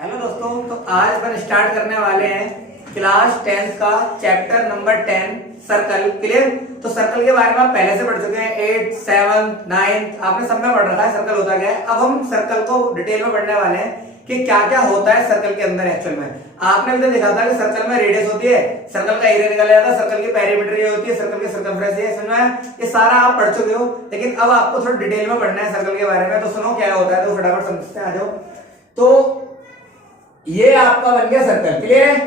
Hello दोस्तों, तो आज अपन स्टार्ट करने वाले हैं क्लास 10th का चैप्टर नंबर 10 सर्कल। क्लियर? तो सर्कल के बारे में आप पहले से पढ़ चुके हैं, 8, 7, 9 आपने सब में पढ़ रखा है सर्कल होता क्या है। अब हम सर्कल को डिटेल में पढ़ने वाले हैं कि क्या क्या होता है सर्कल के अंदर एक्चुअल में। आपने भी तो देखा था कि सर्कल में रेडियस होती है, सर्कल का एरिया निकाला जाता है, सर्कल की पेरीमीटर ये होती है, सर्कल की सर्कमफ्रेंस ये, समझ में? ये सारा आप पढ़ चुके हो, लेकिन अब आपको थोड़ा डिटेल में पढ़ना है सर्कल के बारे में। तो सुनो क्या होता है, तो फटाफट समझते हैं, आ जाओ। तो ये आपका बन गया सर्कल। क्लियर है?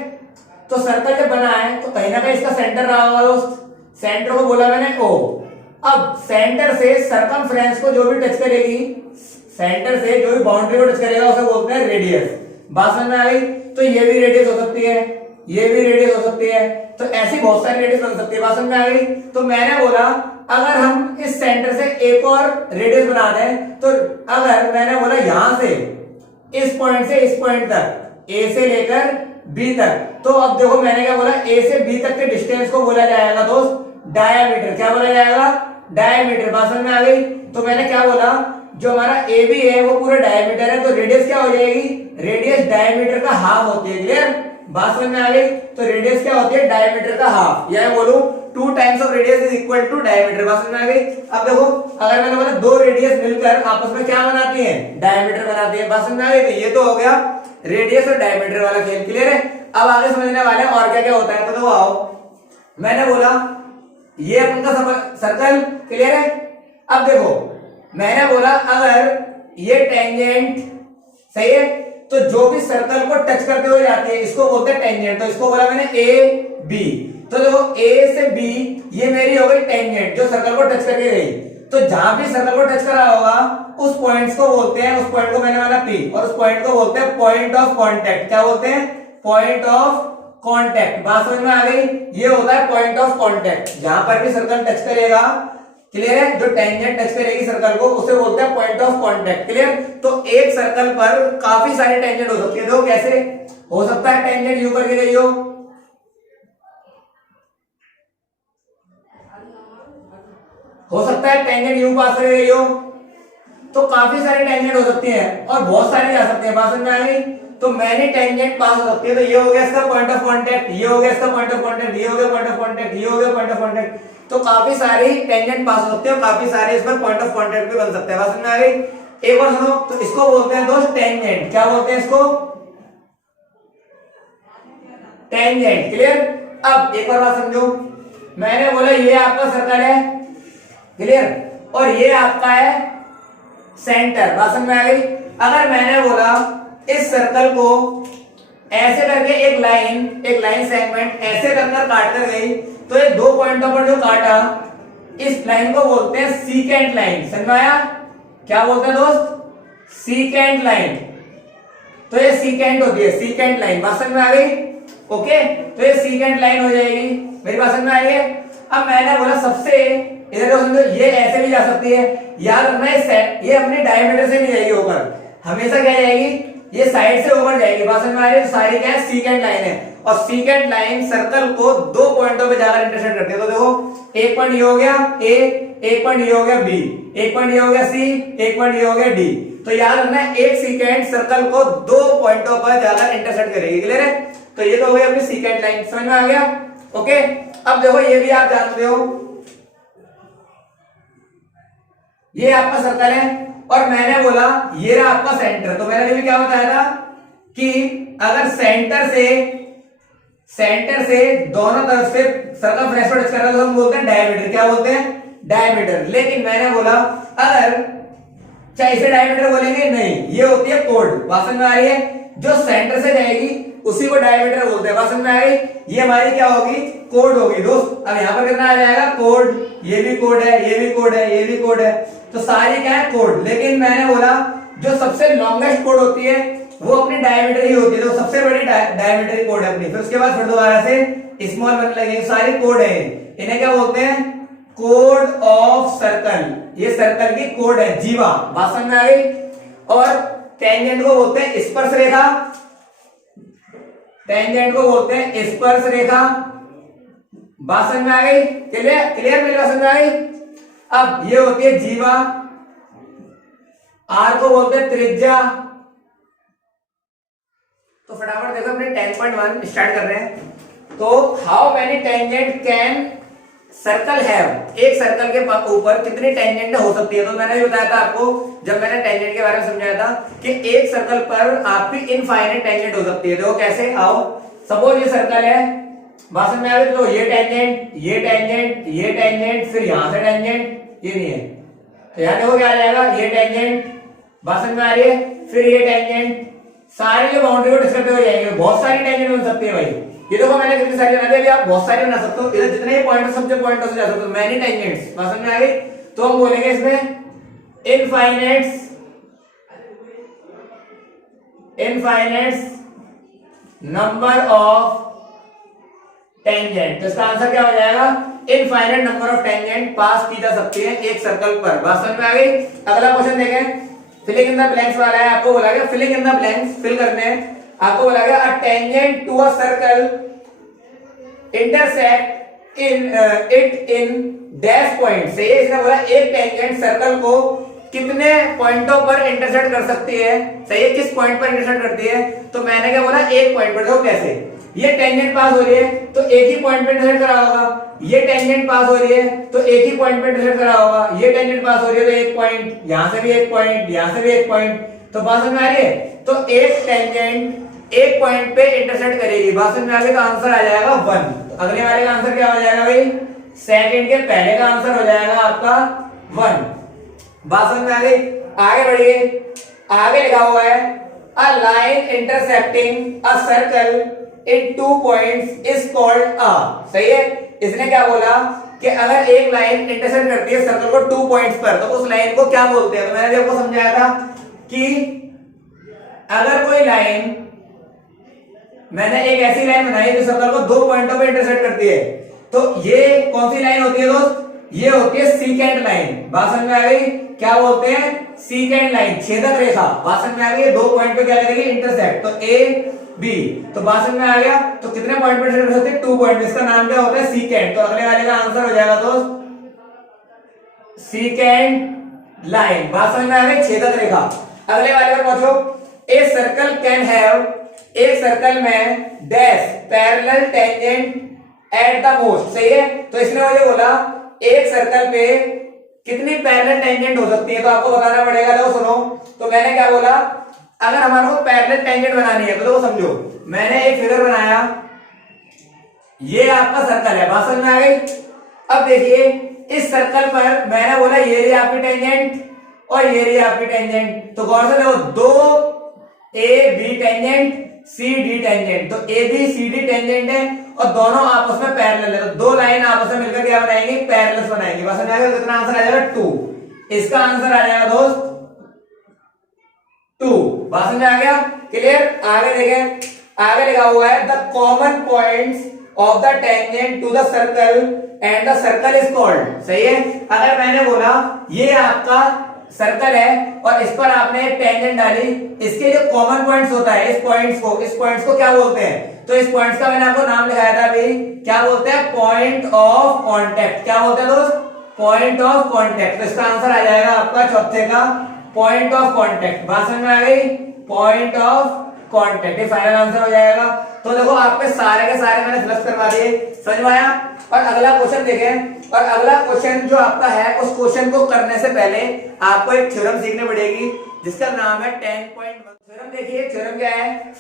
तो सर्कल जब बना है तो कहीं ना कहीं इसका सेंटर रहा होगा दोस्त, सेंटर को बोला मैंने ओ। अब सेंटर से सरकमफ्रेंस को जो भी टच करेगी, सेंटर से जो भी बाउंड्री को टच करेगा उसे बोलते हैं रेडियस। बात समझ में आ गई? तो ये भी रेडियस हो सकती है, ये भी रेडियस हो सकती है, तो ऐसी बहुत सारी रेडियस बन सकती है। बात समझ में आ गई? तो मैंने बोला अगर हम इस सेंटर से एक और रेडियस बना दें, तो अगर मैंने बोला यहां से इस पॉइंट से इस पॉइंट तक, ए से लेकर बी तक, तो अब देखो मैंने क्या बोला, ए से बी तक के डिस्टेंस को बोला जाएगा दोस्त डायामीटर। क्या बोला जाएगा? डायामीटर। बात समझ में आ गई? तो मैंने क्या बोला, जो हमारा ए बी है वो पूरा डायामीटर है, तो रेडियस क्या हो जाएगी? रेडियस डायामीटर का हाफ होती है। क्लियर? बात समझ में आ गई? तो रेडियस क्या होती है? डायामीटर का हाफ, या बोलूं 2 times of radius is equal to diameter. बात समझ में आ गई? अब देखो अगर मैंने बोला दो रेडियस मिलकर आपस में क्या बनाती हैं? डायामीटर बनाती है। बात समझ में आ गई? तो ये तो हो गया रेडियस और डायमीटर वाला खेल। क्लियर है? अब आगे समझने वाले हैं और क्या क्या होता है। तो देखो आओ, मैंने बोला ये अपन का सर्कल। क्लियर है? अब देखो मैंने बोला अगर ये टेंजेंट सही है, तो जो भी सर्कल को टच करते हुए जाती है इसको बोलते हैं टेंजेंट। तो इसको बोला मैंने ए बी। तो देखो ए से बी ये मेरी हो गई टेंजेंट जो सर्कल को टच करके गई। तो जहां भी सर्कल को टच करा होगा उस पॉइंट्स को बोलते हैं, उस पॉइंट को मैंने माना पी, और उस पॉइंट को बोलते हैं पॉइंट ऑफ कांटेक्ट। क्या बोलते हैं? Point of contact. बात समझ में आ गई? ये होता है पॉइंट ऑफ कांटेक्ट, जहां पर भी सर्कल टच करेगा। क्लियर है? जो टेंजेंट टच करेगी सर्कल को उसे बोलते हैं पॉइंट ऑफ कांटेक्ट। क्लियर? तो एक सर्कल पर काफी सारी टेंजेंट हो सकती है। देखो कैसे हो सकता है, टेंजेंट यू करके गई हो सकता है टेंजेंट यू पास कर गई हो, तो काफी सारी टेंजेंट हो सकती है और बहुत सारी जा सकती है। बात समझ में आ गई? तो मैंने टेंजेंट पास हो सकती है। तो ये हो गया इसका पॉइंट ऑफ कांटेक्ट, ये हो गया इसका पॉइंट ऑफ कांटेक्ट, ये हो गया पॉइंट ऑफ कांटेक्ट, ये हो गया पॉइंट ऑफ कांटेक्ट। तो काफी सारी टेंजेंट पास हो सकती है और काफी सारे इसमें पॉइंट ऑफ कांटेक्ट भी बन सकते हैं। बात समझ में आ गई? एक बार सुनो, तो इसको बोलते हैं दोस्त टेंजेंट। क्या बोलते हैं इसको? टेंजेंट। क्लियर? अब एक और बात समझो, मैंने बोला ये आपका सर्कल है। क्लियर? और ये आपका है सेंटर। बात समझ में आ गई? अगर मैंने बोला इस सर्कल को ऐसे करके एक लाइन सेगमेंट ऐसे करकर काट कर गई, तो ये दो पॉइंटों पर जो काटा इस लाइन को बोलते हैं सीकेंट लाइन। समझ में आया? क्या बोलते हैं दोस्त? Secant line. तो ये सीकेंट होती है, सीकेंट लाइन। बात समझ में आ गई? ओके, तो ये सीकेंट लाइन हो जाएगी। मेरी बात समझ में आ रही है? अब मैंने बोला सबसे इधर समझो, ये ऐसे भी जा सकती है, याद रखना ये अपने डायमीटर से नहीं जाएगी होकर, हमेशा क्या जाएगी? ये साइड से होकर जाएगी। बात समझ में आ रही है? तो सारी क्या है? सीकेंट लाइन है, और सीकेंट लाइन सर्कल को दो पॉइंटों पे जाकर इंटरसेक्ट करती है। तो देखो एक पॉइंट ये हो गया ए, एक पॉइंट ये हो गया बी, एक पॉइंट ये हो गया सी, एक पॉइंट ये हो गया डी। तो याद रखना एक सीकेंट सर्कल को दो पॉइंटों पर जाकर इंटरसेक्ट करेगी। क्लियर है? तो ये तो हो गई अपनी सीकेंट लाइन। समझ में आ गया? ओके, अब देखो ये भी आप जानते हो, ये आपका सर्कल है और मैंने बोला ये रहा आपका सेंटर। तो मैंने भी क्या बताया था कि अगर सेंटर से दोनों तरफ से सर्कमफ्रेंस को टच कर रहा है तो हम बोलते हैं डायमीटर। क्या बोलते हैं? डायमीटर। लेकिन मैंने बोला अगर चाहे इसे डायमीटर बोलेंगे नहीं, ये होती है कोड। बात समझ में आ रही है? जो सेंटर से जाएगी उसी को डायमीटर बोलते हैं। बात समझ में आ गई? ये हमारी क्या होगी? कोड होगी दोस्त। अब यहाँ पर कितना आ जाएगा? कोड। ये भी कोड है, ये भी कोड है, ये भी कोड है, तो सारी क्या है? कोड। लेकिन मैंने बोला जो सबसे लॉन्गेस्ट कोड होती है वो अपनी डायमीटर ही होती है, तो सबसे बड़ी डायमीटर कोड है अपनी। फिर उसके बाद फिर दोबारा से स्मॉल बनने लगे, सारी कोड है। इन्हें क्या बोलते हैं? Code of circle. ये सर्कल की कोड है, जीवा। बात समझ में आ गई? और टेंजेंट को बोलते हैं स्पर्श रेखा, टेंजेंट को बोलते हैं स्पर्श रेखा। बात समझ में आ गई? क्लियर? क्लियर? मेरी बात समझ में आ गई? अब ये होती है जीवा, आर को बोलते हैं त्रिज्या, फटाफट देखो अपने 10.1 स्टार्ट कर रहे हैं। तो how many tangent can circle have, एक सर्कल के ऊपर कितनी टेंजेंट हो सकती है। तो मैंने भी बताया था आपको जब मैंने टेंजेंट के बारे में समझाया था कि एक सर्कल पर आपकी इनफाइनाइट टेंजेंट हो सकती है। देखो कैसे, आओ सपोज ये सर्कल है, बात में आ गई। तो ये टेंजेंट, ये टेंजेंट, ये टेंजेंट, फिर यहां से टेंजेंट, ये नहीं है तो यहां देखो क्या आ जाएगा, ये टेंजेंट, बात में आ रही है, फिर ये टेंजेंट, सारी जो बाउंड्री को डिस्कस हो जाएंगे। बहुत सारी टेंजेंट बन सकती है भाई। ये देखो मैंने कितनी सारी बना दी, अभी आप बहुत सारी बना सकते हो। इधर जितने भी पॉइंट सब जो पॉइंट से जा सकते हो, मैनी टेंजेंट्स, बात में आ गई। तो हम बोलेंगे इसमें इनफाइनाइट नंबर ऑफ टेंजेंट। तो इसका आंसर क्या हो जाएगा, इनफाइनाइट नंबर ऑफ टेंजेंट पास की जा सकती है एक सर्कल पर। बात समझ में आ गई। अगला क्वेश्चन देखें, फिलिंग इन द ब्लैंक्स वाला है। आपको बोला गया filling in the blanks fill करने हैं। आपको बोला गया a tangent to a circle intersect in dash point. सही है, इसने बोला एक टेंजेंट सर्कल को कितने पॉइंटों पर इंटरसेक्ट कर सकती है। सही है, किस पॉइंट पर इंटरसेक्ट करती है। तो मैंने क्या बोला, एक पॉइंट पर। देखो कैसे, ये टेंजेंट पास हो रही है तो एक ही पॉइंट पे इंटरसेक्ट करा होगा। ये टेंजेंट पास हो रही है तो एक ही पॉइंट पे इंटरसेक्ट करा होगा। ये टेंजेंट पास हो रही है तो एक पॉइंट, यहां से भी एक पॉइंट, यहां से भी एक पॉइंट। तो बात समझ में आ रही है। तो एक टेंजेंट एक पॉइंट पे इंटरसेक्ट करेगी। बात समझ में आ गई। तो आंसर आ जाएगा 1। तो अगले वाले का आंसर क्या हो जाएगा भाई, सेकंड के पहले का आंसर हो जाएगा आपका 1। बात समझ में आ गई। आगे बढ़िए, आगे लिखा हुआ है a line intersecting a circle in 2 points is called a. सही है, इसने क्या बोला कि अगर एक लाइन इंटरसेक्ट करती है सर्कल को 2 पॉइंट्स पर तो उस लाइन को क्या बोलते हैं। तो मैंने आपको समझाया था कि अगर कोई लाइन, मैंने एक ऐसी लाइन बनाई जो सर्कल को 2 पॉइंटों पे इंटरसेक्ट करती है, तो ये कौन सी लाइन होती है दोस्त, ये होती है सीकेंट लाइन। बात समझ में आ गई। क्या बोलते हैं, सीकेंट लाइन, छेदक रेखा। बात समझ में आ गई। 2 पॉइंट पे क्या करेगी, इंटरसेक्ट। तो ए बी, तो बात समझ में आ गया। तो कितने पॉइंट पे इंटरसेक्ट करते हैं, 2 पॉइंट। इसका नाम क्या होता है, सीकेंट। तो अगले वाले का आंसर हो जाएगा दोस्त सीकेंट लाइन। बात समझ में आ गई, छेदक रेखा। अगले वाले पर पहुंचो, ए सर्कल कैन हैव, एक सर्कल में dash parallel tangent at the most. सही है, तो इसने मुझे बोला एक सर्कल पे कितनी पैरेलल टेंजेंट हो सकती है। तो आपको बताना पड़ेगा। देखो सुनो, तो मैंने क्या बोला, अगर हमारे को पैरेलल टेंजेंट बनानी है तो देखो समझो, मैंने एक फिगर बनाया, ये आपका सर्कल है। बात समझ में आ गई। अब देखिए इस सर्कल पर मैंने बोला ये रही आपकी टेंजेंट और ये रही आपकी टेंजेंट। तो गौर से देखो, 2 A B tangent, C D tangent. तो A B C D tangent है और दोनों आपस में पैरेलल है। तो 2 लाइन आपस में मिलकर क्या बनाएंगे, पैरेलल्स बनाएंगे। बस समझ आ गया। कितना आंसर आ जाएगा, 2। इसका आंसर आ जाएगा दोस्त 2। बात समझ आ गया, क्लियर। आगे देखें, आगे लिखा हुआ है the common points of the tangent to the circle and the circle is called. सही है, अगर मैंने बोला ये आपका सर्कल है और इस पर आपने एक टेंजेंट डाली, इसके जो कॉमन पॉइंट्स होता है, इस पॉइंट्स को क्या बोलते हैं। तो इस पॉइंट्स का मैंने आपको नाम लिखाया था अभी, क्या बोलते हैं, पॉइंट ऑफ कांटेक्ट। क्या बोलते हैं दोस्त, पॉइंट ऑफ कांटेक्ट। तो इसका आंसर आ जाएगा आपका चौथे का पॉइंट ऑफ कांटेक्ट। बात समझ में आ गई, पॉइंट ऑफ कांटेक्ट, ये फाइनल आंसर हो जाएगा। तो देखो आपके सारे के सारे मैंने फिलअप करवा दिए, समझ में आया। और अगला क्वेश्चन देखें, और अगला क्वेश्चन जो आपका है उस क्वेश्चन को करने से पहले आपको एक थ्योरम सीखनी पड़ेगी जिसका नाम है 10.1 थ्योरम। देखिए थ्योरम क्या है,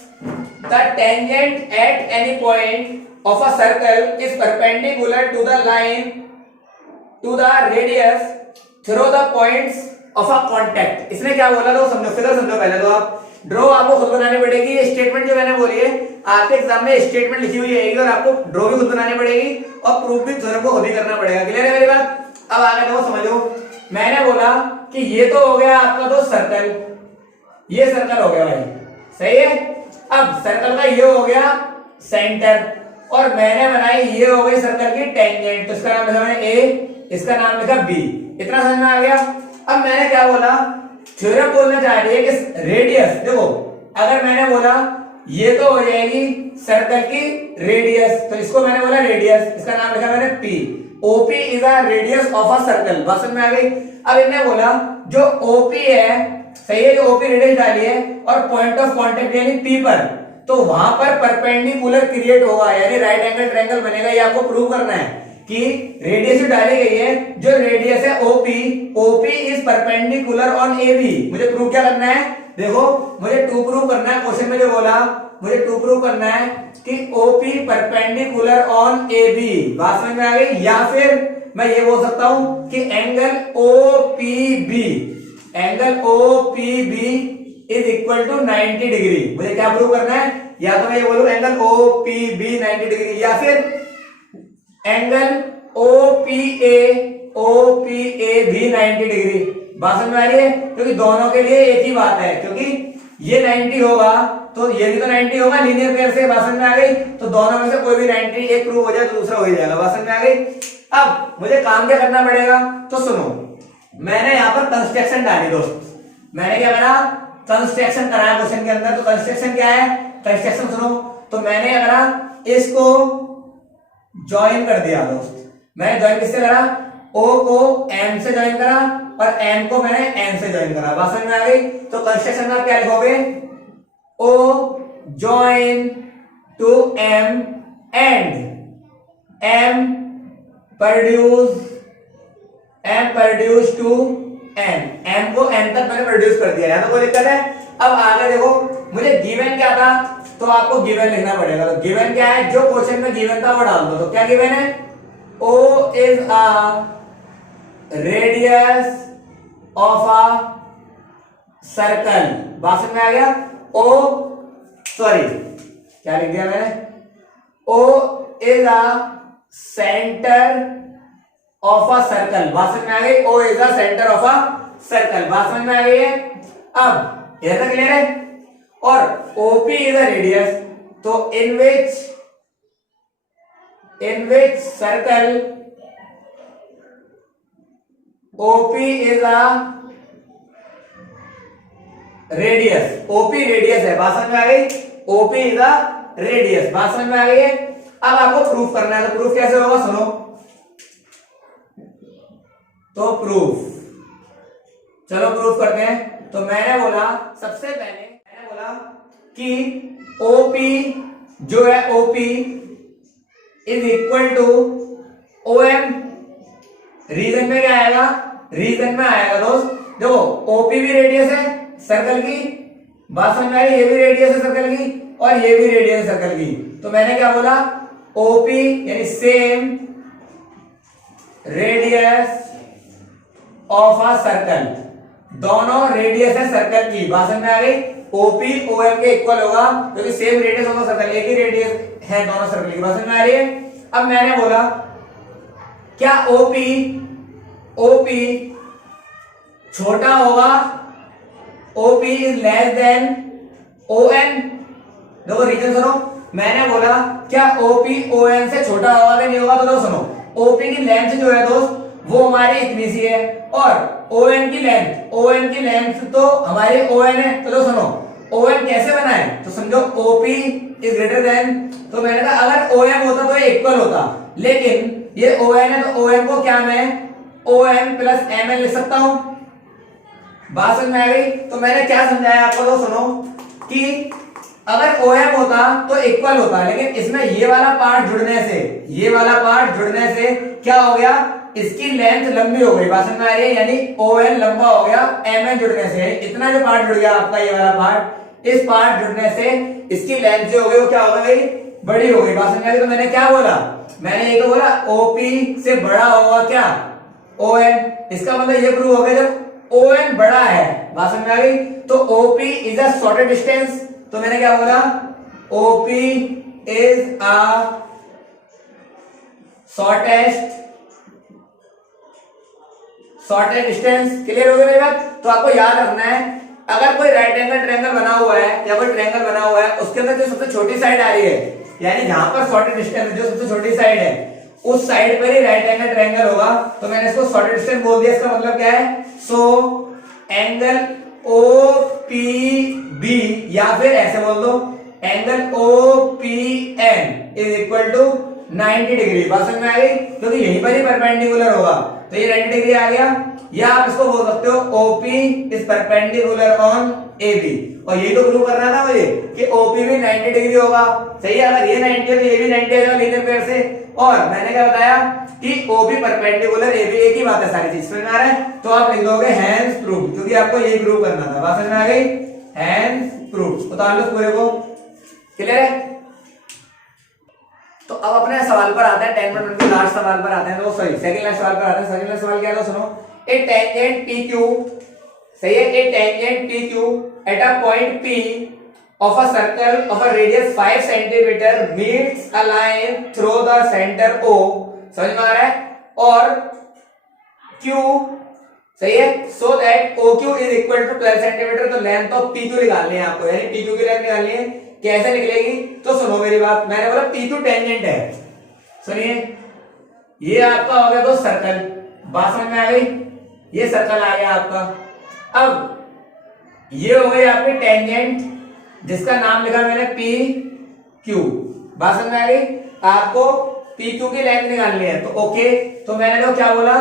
the tangent at any point of a circle is perpendicular to the line to the radius through the points of a contact. इसने क्या बोला, तो समझो, फिगर समझो पहले। तो आप ड्रॉ आपको खुद बनानी पड़ेगी। ये स्टेटमेंट जो मैंने बोली है आपके एग्जाम में स्टेटमेंट लिखी हुई है और आपको ड्रॉ भी खुद बनानी पड़ेगी और प्रूफ भी थ्योरम को खुद ही करना पड़ेगा। क्लियर है मेरी बात। अब आगे देखो समझो, मैंने बोला कि ये तो हो गया आपका दोस्त सर्कल, ये सर्कल हो गया भाई। सही है, अब सर्कल का ये हो गया सेंटर और मैंने बनाई ये हो गई सर्कल की टेंजेंट। तो इसका नाम लिखा मैंने ए, इसका नाम लिखा बी। इतना समझ में आ गया। अब मैंने क्या बोला, थ्योरम बोलना चाह रही है कि रेडियस, देखो अगर मैंने बोला ये तो हो जाएगी सर्कल की रेडियस, तो इसको मैंने बोला रेडियस, इसका नाम लिखा मैंने P. OP is a radius of a circle. बात समझ में आ गई। अब इन्हें बोला जो ओपी है, सही है, जो ओपी रेडियस डाली है और पॉइंट ऑफ कांटेक्ट यानी पी पर, तो वहां पर परपेंडिकुलर क्रिएट होगा, यानी राइट एंगल ट्रायंगल बनेगा। ये आपको प्रूव करना है कि रेडियस जो डाली गई है, जो रेडियस है OP, OP is perpendicular on A B. मुझे प्रूव क्या करना है, देखो मुझे टू प्रूव करना है। क्वेश्चन में जो बोला मुझे टू प्रूव करना है कि OP perpendicular on A B. बात समझ में आ गई? या फिर मैं ये बोल सकता हूं कि angle OPB, angle OPB is equal to 90 degree. मुझे क्या प्रूव करना है, या तो मैं ये बोलूं एंगल ओपीबी 90 डिग्री, या फिर एंगल ओपीए, ओपीए भी 90 डिग्री। बात समझ में आ रही है? क्योंकि दोनों के लिए एक ही बात है, क्योंकि ये 90 होगा तो ये भी तो 90 होगा लीनियर पेयर से। बात समझ में आ गई? तो दोनों में से कोई भी 90 एक प्रूव हो जाए तो दूसरा हो ही जाएगा। बात समझ में आ गई? अब मुझे काम क्या करना पड़ेगा, तो सुनो, मैंने यहाँ पर कंस्ट्रक्शन डाली दोस्त। मैंने क्या करा, कंस्ट्रक्शन कराया क्वेश्चन के अंदर। तो कंस्ट्रक्शन क्या है, कंस्ट्रक्शन सुनो, तो मैंने क्या करा, इसको ज्वाइन कर दिया दोस्त। मैंने ज्वाइन किससे करा, ओ को एम से ज्वाइन करा और एम को मैंने एन से ज्वाइन करा। बात समझ में आ गई? तो कंस्ट्रक्शन में आप क्या लिखोगे, O join to M and M produce to N. M को एन तक मैंने प्रोड्यूस कर दिया, यहां तो कोई दिक्कत है? अब आगे देखो, मुझे गिवन क्या था, तो आपको गिवन लिखना पड़ेगा। तो गिवन क्या है, जो क्वेश्चन में गिवन था वो डाल दो। तो क्या गिवन है, O is a radius of a circle. बात समझ में आ गया? O सॉरी क्या लिख दिया मैंने, O is a centre of a circle. बात समझ में आ गई? O is a centre of a circle. बात समझ में आ गई है? अब यह तक क्लियर है? और OP इज अ रेडियस, तो in which circle OP is a radius. OP radius है। बात समझ में आ गई? OP is a radius. बात समझ में आ गई है? अब आपको प्रूफ करना है, तो प्रूफ कैसे होगा सुनो। तो प्रूफ, चलो प्रूफ करते हैं। तो मैंने बोला, सबसे पहले मैंने बोला कि OP जो है, OP is equal to OM। Reason में क्या आएगा, रीजन में आएगा दोस्त, देखो OP भी रेडियस है सर्कल की, बात समझ में आई? ये भी रेडियस है सर्कल की और ये भी रेडियस है सर्कल की। तो मैंने क्या बोला, OP यानी same radius of a circle, दोनों रेडियस है सर्कल की। बात समझ में आ गई? OP OM के इक्वल होगा क्योंकि सेम रेडियस ऑफ सर्कल, एक ही रेडियस है दोनों सर्कल की। बात समझ में आ रही है? अब मैंने बोला क्या OP छोटा होगा, OP is less than ON। देखो रीजन सुनो, मैंने बोला क्या OP ON से छोटा होगा कि नहीं होगा, तो सुनो, OP की लेंथ जो है दोस्त वो हमारी इतनी सी है और ON की लेंथ तो हमारी ON है। तो सुनो, ON कैसे बना है, तो समझो OP इज ग्रेटर देन, तो मैंने कहा अगर OM होता तो ये इक्वल होता, लेकिन ये ON है तो OM को क्या मैं OM प्लस MN लिख सकता हूं। बात समझ में आ गई? तो मैंने क्या समझाया आपको, तो सुनो कि अगर OM होता तो इक्वल होता, लेकिन इसमें ये वाला पार्ट जुड़ने से क्या हो गया, इसकी लेंथ लंबी हो गई। बात समझ में आ रही है? यानी ON लंबा हो गया MN जुड़ने से। इतना जो पार्ट जुड़ गया आपका ये वाला पार्ट, इस पार्ट जुड़ने से इसकी लेंथ जो हो गई वो क्या हो गई, बड़ी हो गई। बात समझ में आ गई? तो मैंने क्या बोला, मैंने ये तो बोला OP से बड़ा होगा क्या, ON। इसका मतलब ये प्रूव हो गया जब ON बड़ा है। बात समझ में आ गई? तो OP is a shortest distance, तो मैंने क्या बोला, OP is a shortest distance. Clear हो गया मेरी बात? तो आपको याद रखना है, अगर कोई राइट एंगल ट्रायंगल बना हुआ है या कोई ट्रायंगल बना हुआ है, उसके अंदर जो सबसे छोटी साइड आ रही है, यानी जहां पर शॉर्टेस्ट डिस्टेंस जो सबसे छोटी साइड है उस साइड पर ही राइट एंगल ट्रायंगल होगा। तो मैंने इसको शॉर्टेस्ट डिस्टेंस बोल दिया। इसका मतलब क्या है, सो एंगल OPB, या फिर ऐसे बोल दो angle OPN is equal to 90 degree. बात समझ में आ गई, क्योंकि यहीं पर ही परपेंडिकुलर होगा, तो ये 90 डिग्री आ गया। या आप इसको बोल सकते हो OP is perpendicular on AB, और यही तो प्रूव करना था मुझे कि OP भी 90 डिग्री होगा। सही है, अगर ये 90 है तो ये भी 90 है लीनियर पेयर से। और मैंने क्या बताया कि OP परपेंडिकुलर AB, एक ही बात है, सारी चीज समझ में आ रहा है। तो आप लिख दोगे हैंस प्रूव, क्योंकि आपको यही प्रूव करना था। बात समझ में आ गई, हैंस प्रूव। उतार लो पूरे को, क्लियर है। तो अब अपने सवाल पर आते हैं, 10 के लास्ट सवाल पर आते हैं। तो सॉरी, सेकंड लास्ट सवाल पर आते हैं। सेकंड लास्ट सवाल क्या है, तो सुनो। ए टेंजेंट PQ, सही है, a tangent PQ at a point P of a circle of a radius 5 centimeter meets a line through the center O, समझ में आ रहा है, और Q, सही है, so that OQ is equal to 12 centimetre. तो लेंथ ऑफ PQ निकालनी है आपको, यानी PQ की लेंथ निकालनी है। कैसे निकलेगी, तो सुनो मेरी बात। मैंने बोला PQ टेंजेंट है, सुनिए, ये आपका हो गया तो सर्कल। बात समझ में आ गई, ये सर्कल आ गया आपका। अब ये हो गई आपकी टेंजेंट, जिसका नाम लिखा मैंने PQ। बात समझ में आ गई, आपको PQ की लेंथ निकालनी है, तो ओके। तो मैंने तो क्या बोला,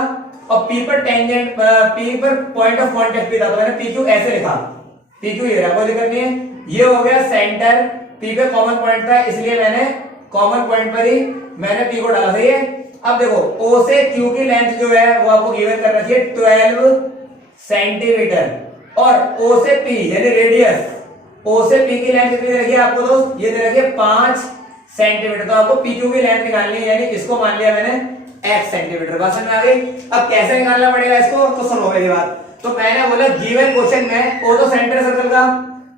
और P पर टेंजेंट, P पर पॉइंट ऑफ कांटेक्ट था, तो मैंने PQ ऐसे लिखा, PQ ये रहा, कोई दिक्कत नहीं है। ये हो गया सेंटर, P पे कॉमन पॉइंट था, इसलिए मैंने कॉमन पॉइंट पर ही मैंने P को डाला। सही है। अब देखो O से Q की लेंथ जो है वो आपको गिवन कर रखी है 12 सेंटीमीटर, और O से P यानी रेडियस, O से P की लेंथ कितनी रखी है आपको दोस्त, ये दे रखी है 5 सेंटीमीटर। तो आपको PQ की लेंथ निकालनी है, यानी इसको मान लिया मैंने x सेंटीमीटर। बात समझ में आ गई। अब कैसे निकालना पड़ेगा इसको, तो सुनो मेरी बात। तो मैंने बोला गिवन क्वेश्चन में O तो सेंटर सर्कल का,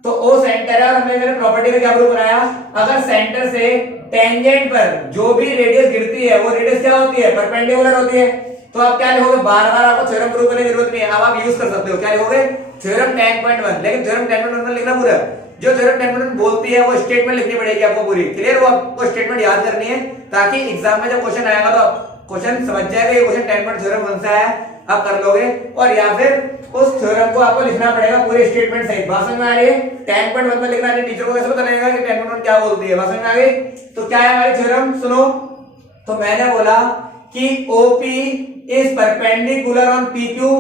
तो O सेंटर है, और हमने मेरे प्रॉपर्टी में क्या प्रूव कराया, अगर सेंटर से टेंजेंट पर जो भी रेडियस गिरती है वो रेडियस क्या होती है, परपेंडिकुलर होती है। तो आप क्या लिखोगे, बार बार आपको थ्योरम प्रूव करने की जरूरत नहीं है, अब आप यूज कर सकते हो। क्या लिखोगे, थ्योरम 10.1, लेकिन थ्योरम 10.1 लिखना पूरा, जो थ्योरम 10.1 बोलती है वो स्टेटमेंट लिखनी पड़ेगी आपको पूरी, क्लियर। वो आपको स्टेटमेंट याद करनी है, ताकि एग्जाम में जब क्वेश्चन आएगा तो क्वेश्चन समझ जाएगा ये क्वेश्चन 10.1 थ्योरम कौन सा है, आप कर लोगे। और या फिर उस थ्योरम को आपको लिखना पड़ेगा पूरे स्टेटमेंट सहित। बात समझ में आ रही है, 10.1 में लिखना है, टीचर को कैसे पता लगेगा कि 10.1 क्या बोलती है। बात समझ में आ गई। तो क्या है हमारी थ्योरम, सुनो। तो मैंने बोला कि OP is perpendicular on PQ,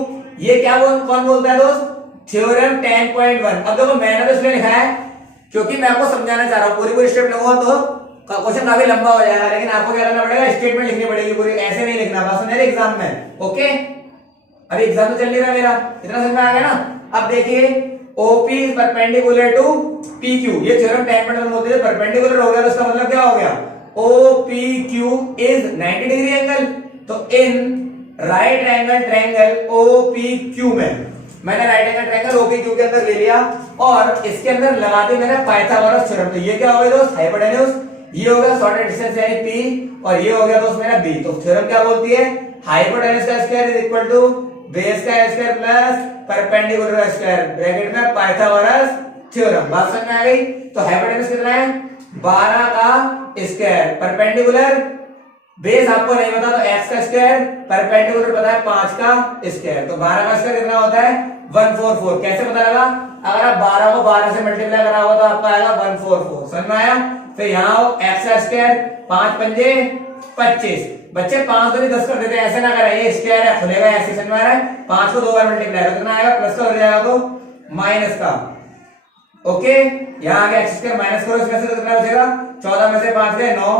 ये क्या कौन बोलता है दोस्त, थ्योरम 10.1। अब देखो मैंने तो इसलिए लिखा है क्योंकि मैं आपको समझाना चाह रहा हूं, पूरी स्टेप लिखूंगा तो क्वेश्चन काफी लंबा हो जाएगा, लेकिन आपको क्या करना पड़ेगा, स्टेटमेंट लिखनी पड़ेगी पूरी, ऐसे नहीं लिखना। बात समझ एग्जाम में, ओके। अभी एग्जाम तो चल नहीं रहा मेरा, इतना समझ में आ गया ना। अब देखिए OP is perpendicular to PQ, ये थ्योरम 10.1 बोलते हैं, परपेंडिकुलर हो गया तो इसका मतलब क्या हो गया, OPQ इज 90 डिग्री एंगल। तो in right angle triangle OPQ में मैंने राइट एंगल ट्रायंगल OPQ के अंदर ले लिया, और इसके अंदर लगा दी मैंने पाइथागोरस थ्योरम। तो ये क्या हो गया दोस्त, हाइपोटेन्यूज, ये हो गया शॉर्टेड डिस्टेंस यानी P, और ये हो गया दोस्त मेरा B। तो थ्योरम क्या बोलती है, हाइपोटेन्यूज का square is equal to base का square plus perpendicular square, bracket में पाइथागोरस थ्योरम। बात समझ में आ गई। तो हाइपोटेन्यूज कितना है, 12 का स्क्वायर, परपेंडिकुलर बेस आपको नहीं पता तो x का स्क्वायर, परपेंडिकुलर पता है 5 का स्क्वायर। तो 12 का स्क्वायर कितना होता है, 144। कैसे पता लगा, अगर आप 12 को 12 से मल्टीप्लाई करा होगा तो आपका आएगा 144। समझ में आया। फिर यहाँ x का स्क्वायर, 5 पंजे 25, बच्चे 5 तो नहीं 10 कर देते, ऐसे ना करें, ये स्क्वायर है खुलेगा ऐसे, समझ में आ रहा है। 5 को 2 बार मल्टीप्लाई करो कितना आएगा, प्लस का हो जाएगा तो माइनस का, ओके। यहाँ आगे x स्क्वायर माइनस करो, इसमें से तो कितना बचेगा, 14 में से 5 गए 9,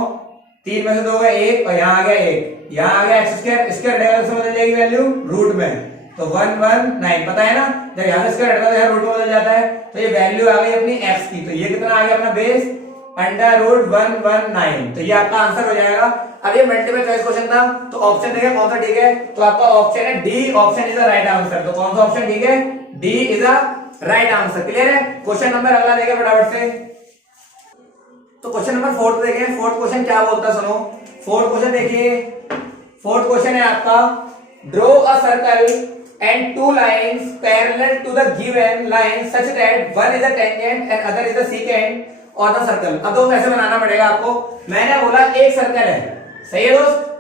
3 में से 2 गए 1, और यहाँ आ गया 1, यहाँ आ गया x स्क्वायर, स्क्वायर हटेगा तो बदल जाएगी वैल्यू रूट में, तो 119 पता है ना, जब यहाँ से स्क्वायर हटता है रूट में बदल जाता है। तो ये वैल्यू आ गई अपनी x की, तो ये कितना आ गया अपना बेस अंडर रूट 119। तो ये आपका आंसर हो जाएगा। अब ये मल्टीपल चॉइस क्वेश्चन था, तो ऑप्शन देखिए कौन सा ठीक है, तो आपका ऑप्शन है D, option is the right answer. तो कौन सा ऑप्शन ठीक है, D is the right answer. Clear है। क्वेश्चन नंबर अगला देखें फटाफट से। तो क्वेश्चन नंबर 4 देखें, फोर्थ क्वेश्चन क्या बोलता है सुनो। फोर्थ क्वेश्चन देखिए, फोर्थ क्वेश्चन है आपका, draw a circle and two lines parallel to the given line such that one is a tangent and other is a secant और द सर्कल। अब तो कैसे बनाना पड़ेगा आपको, मैंने बोला एक सर्कल है, सही है दोस्त,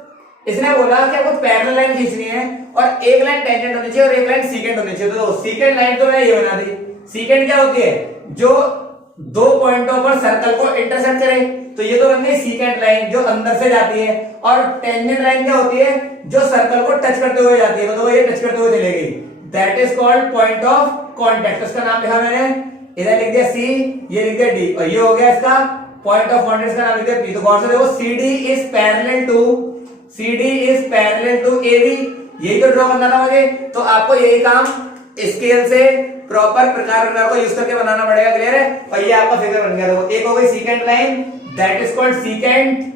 इसने बोला कि आपको पैरेलल लाइन खींचनी है और एक लाइन टेंजेंट होनी चाहिए और एक लाइन सेकेंड होनी चाहिए। तो सीकेंड लाइन तो मैंने ये बना दी। सीकेंड क्या होती है, जो दो पॉइंटों पर सर्कल को इंटरसेक्ट करे, तो ये तो बन गई सीकेंट लाइन जो अंदर से जाती है, और टेंजेंट लाइन क्या होती है, जो सर्कल को टच करते हुए जाती है, मतलब ये टच करते हुए चलेगी, that is called point of contact. इसका नाम लिखा मैंने, इधर लिख दिया सी, ये लिख दिया डी, और ये हो गया इसका पॉइंट ऑफ कांटेक्ट का नाम लिख दिया पी। तो गौर से देखो CD is parallel to AB, यही तो ड्रॉ करना था मुझे, तो आपको यही काम स्केल से प्रॉपर प्रकार को यूज करके बनाना पड़ेगा, क्लियर है। और ये आपका फिगर बन गया, देखो एक हो गई secant line, that is called secant,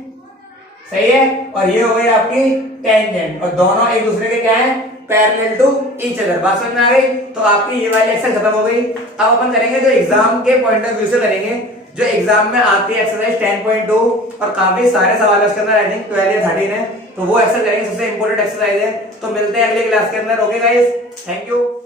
सही है, और ये हो गई आपकी टेंजेंट, और दोनों एक दूसरे के क्या है, पैरेलल टू ईच अदर। बात समझ में आ गई। तो आपकी ये वाली एक्सरसाइज खत्म हो गई। अब अपन करेंगे जो एग्जाम के पॉइंट ऑफ व्यू से करेंगे, जो एग्जाम में आती है एक्सरसाइज 10.2, और काफी सारे सवाल है उसके अंदर, आई थिंक 12 या 13 है, तो वो एक्सरसाइज करेंगे, सबसे इंपॉर्टेंट एक्सरसाइज है। तो मिलते हैं अगली क्लास के अंदर। Okay guys, thank you.